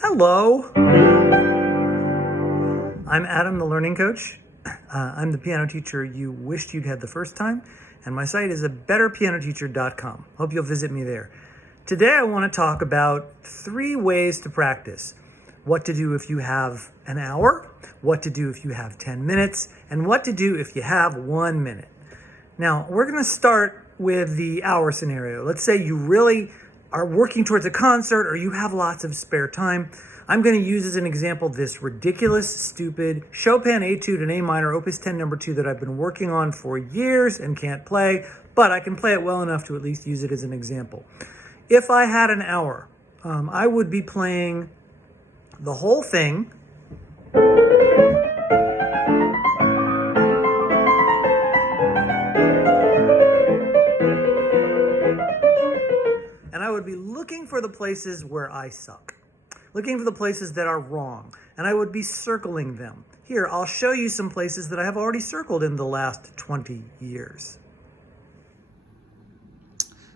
Hello, I'm Adam, the learning coach. I'm the piano teacher you wished you'd had the first time, and my site is abetterpianoteacher.com. Hope you'll visit me there. Today I want to talk about 3 ways to practice. What to do if you have an hour, what to do if you have 10 minutes, and what to do if you have 1 minute. Now, we're going to start with the hour scenario. Let's say you really are working towards a concert or you have lots of spare time. I'm going to use as an example this ridiculous, stupid Chopin Etude in A minor, Opus 10 number 2 that I've been working on for years and can't play, but I can play it well enough to at least use it as an example. If I had an hour, I would be playing the whole thing. And I would be looking for the places where I suck, looking for the places that are wrong, and I would be circling them. Here, I'll show you some places that I have already circled in the last 20 years.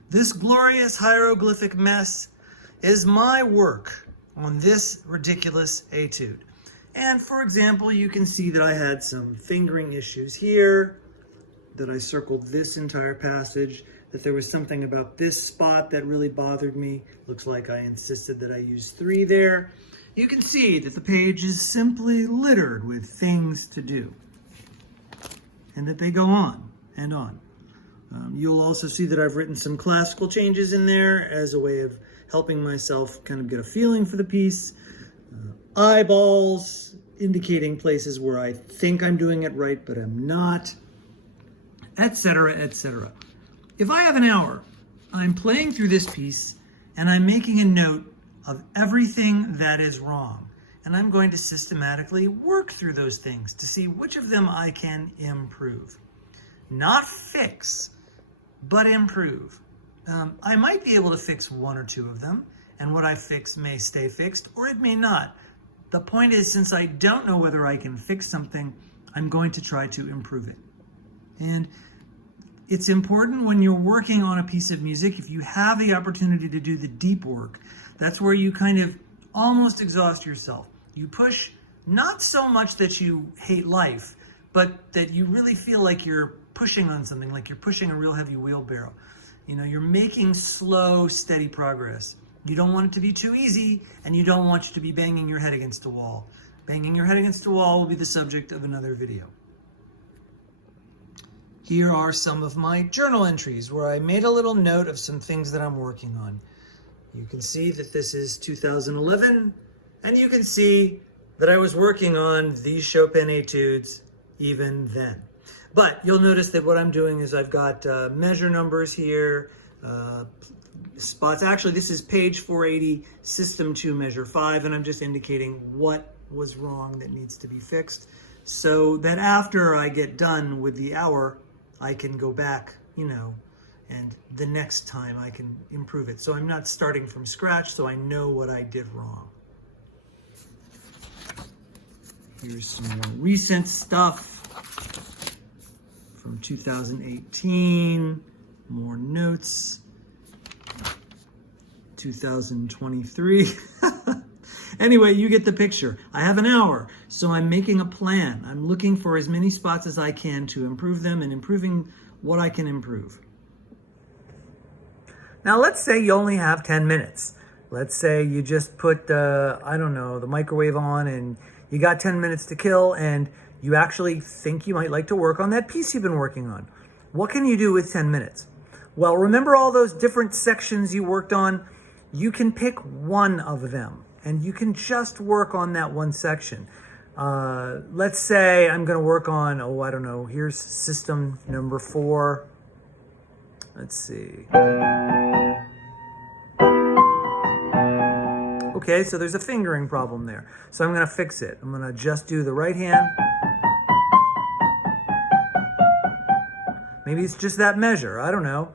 This glorious hieroglyphic mess is my work on this ridiculous etude. And for example, you can see that I had some fingering issues here, that I circled this entire passage, that there was something about this spot that really bothered me. Looks like I insisted that I use 3 there. You can see that the page is simply littered with things to do, and that they go on and on. You'll also see that I've written some classical changes in there as a way of helping myself kind of get a feeling for the piece. Eyeballs indicating places where I think I'm doing it right, but I'm not, etc., etc. If I have an hour, I'm playing through this piece and I'm making a note of everything that is wrong. And I'm going to systematically work through those things to see which of them I can improve. Not fix, but improve. I might be able to fix 1 or 2 of them, and what I fix may stay fixed, or it may not. The point is, since I don't know whether I can fix something, I'm going to try to improve it. And it's important when you're working on a piece of music, if you have the opportunity to do the deep work, that's where you kind of almost exhaust yourself. You push not so much that you hate life, but that you really feel like you're pushing on something, like you're pushing a real heavy wheelbarrow. You know, you're making slow, steady progress. You don't want it to be too easy, and you don't want you to be banging your head against a wall. Banging your head against a wall will be the subject of another video. Here are some of my journal entries where I made a little note of some things that I'm working on. You can see that this is 2011, and you can see that I was working on these Chopin etudes even then. But you'll notice that what I'm doing is I've got measure numbers here, spots. Actually, this is page 480, system 2, measure 5, and I'm just indicating what was wrong that needs to be fixed so that after I get done with the hour, I can go back, and the next time I can improve it. So I'm not starting from scratch, so I know what I did wrong. Here's some more recent stuff from 2018, more notes, 2023. Anyway, you get the picture. I have an hour, so I'm making a plan. I'm looking for as many spots as I can to improve them and improving what I can improve. Now, let's say you only have 10 minutes. Let's say you just put, the microwave on and you got 10 minutes to kill and you actually think you might like to work on that piece you've been working on. What can you do with 10 minutes? Well, remember all those different sections you worked on? You can pick one of them, and you can just work on that one section. Let's say I'm going to work on, here's system number 4. Let's see. Okay, so there's a fingering problem there. So I'm going to fix it. I'm going to just do the right hand. Maybe it's just that measure. I don't know.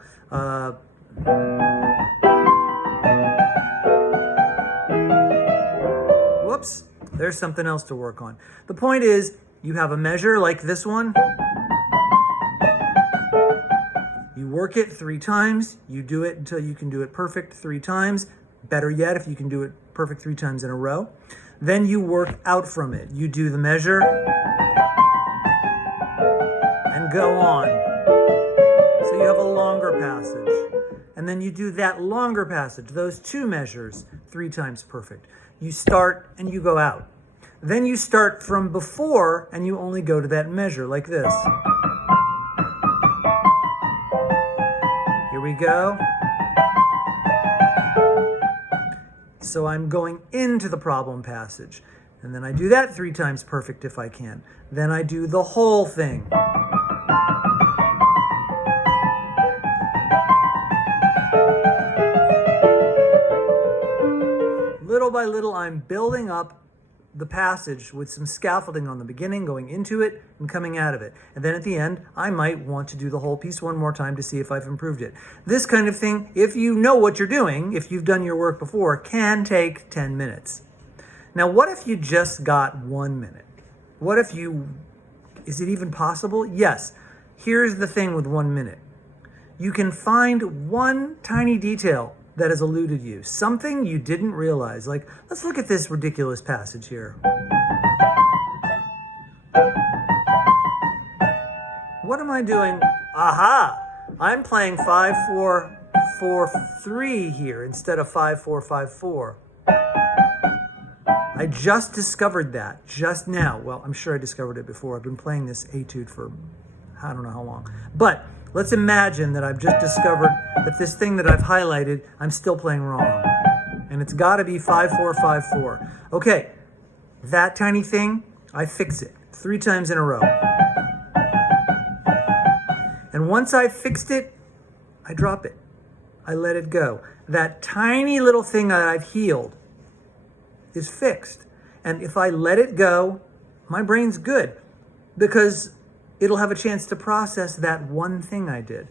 Whoops. There's something else to work on. The point is, you have a measure like this one. You work it 3 times. You do it until you can do it perfect 3 times. Better yet, if you can do it perfect 3 times in a row. Then you work out from it. You do the measure and go on. So you have a longer passage. And then you do that longer passage, those 2 measures, 3 times perfect. You start and you go out. Then you start from before and you only go to that measure like this. Here we go. So I'm going into the problem passage. And then I do that 3 times perfect if I can. Then I do the whole thing. Little by little, I'm building up the passage with some scaffolding on the beginning, going into it and coming out of it. And then at the end, I might want to do the whole piece one more time to see if I've improved it. This kind of thing, if you know what you're doing, if you've done your work before, can take 10 minutes. Now, what if you just got 1 minute? What if is it even possible? Yes. Here's the thing with 1 minute. You can find one tiny detail that has eluded you, something you didn't realize. Like, let's look at this ridiculous passage here. What am I doing? Aha! I'm playing 5-4-4-3 here instead of 5-4-5-4. I just discovered that just now. Well, I'm sure I discovered it before. I've been playing this etude for I don't know how long. But let's imagine that I've just discovered that this thing that I've highlighted, I'm still playing wrong. And it's got to be 5-4-5-4. Okay, that tiny thing, I fix it 3 times in a row. And once I've fixed it, I drop it. I let it go. That tiny little thing that I've healed is fixed. And if I let it go, my brain's good because it'll have a chance to process that one thing I did.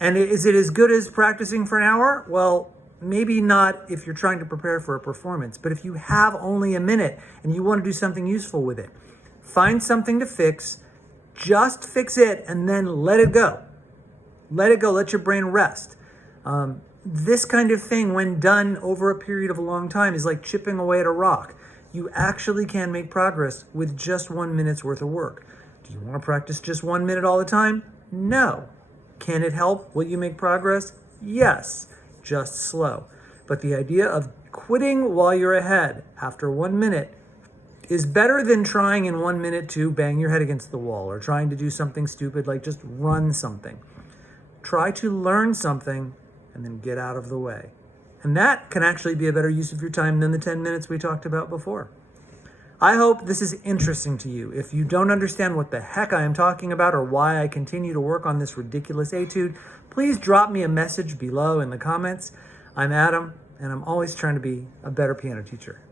And is it as good as practicing for an hour? Well, maybe not if you're trying to prepare for a performance, but if you have only a minute and you want to do something useful with it, find something to fix, just fix it, and then let it go. Let it go, let your brain rest. This kind of thing, when done over a period of a long time, is like chipping away at a rock. You actually can make progress with just 1 minute's worth of work. Do you want to practice just 1 minute all the time? No. Can it help? Will you make progress? Yes, just slow. But the idea of quitting while you're ahead after 1 minute is better than trying in 1 minute to bang your head against the wall or trying to do something stupid like just run something. Try to learn something and then get out of the way. And that can actually be a better use of your time than the 10 minutes we talked about before. I hope this is interesting to you. If you don't understand what the heck I am talking about or why I continue to work on this ridiculous etude, please drop me a message below in the comments. I'm Adam, and I'm always trying to be a better piano teacher.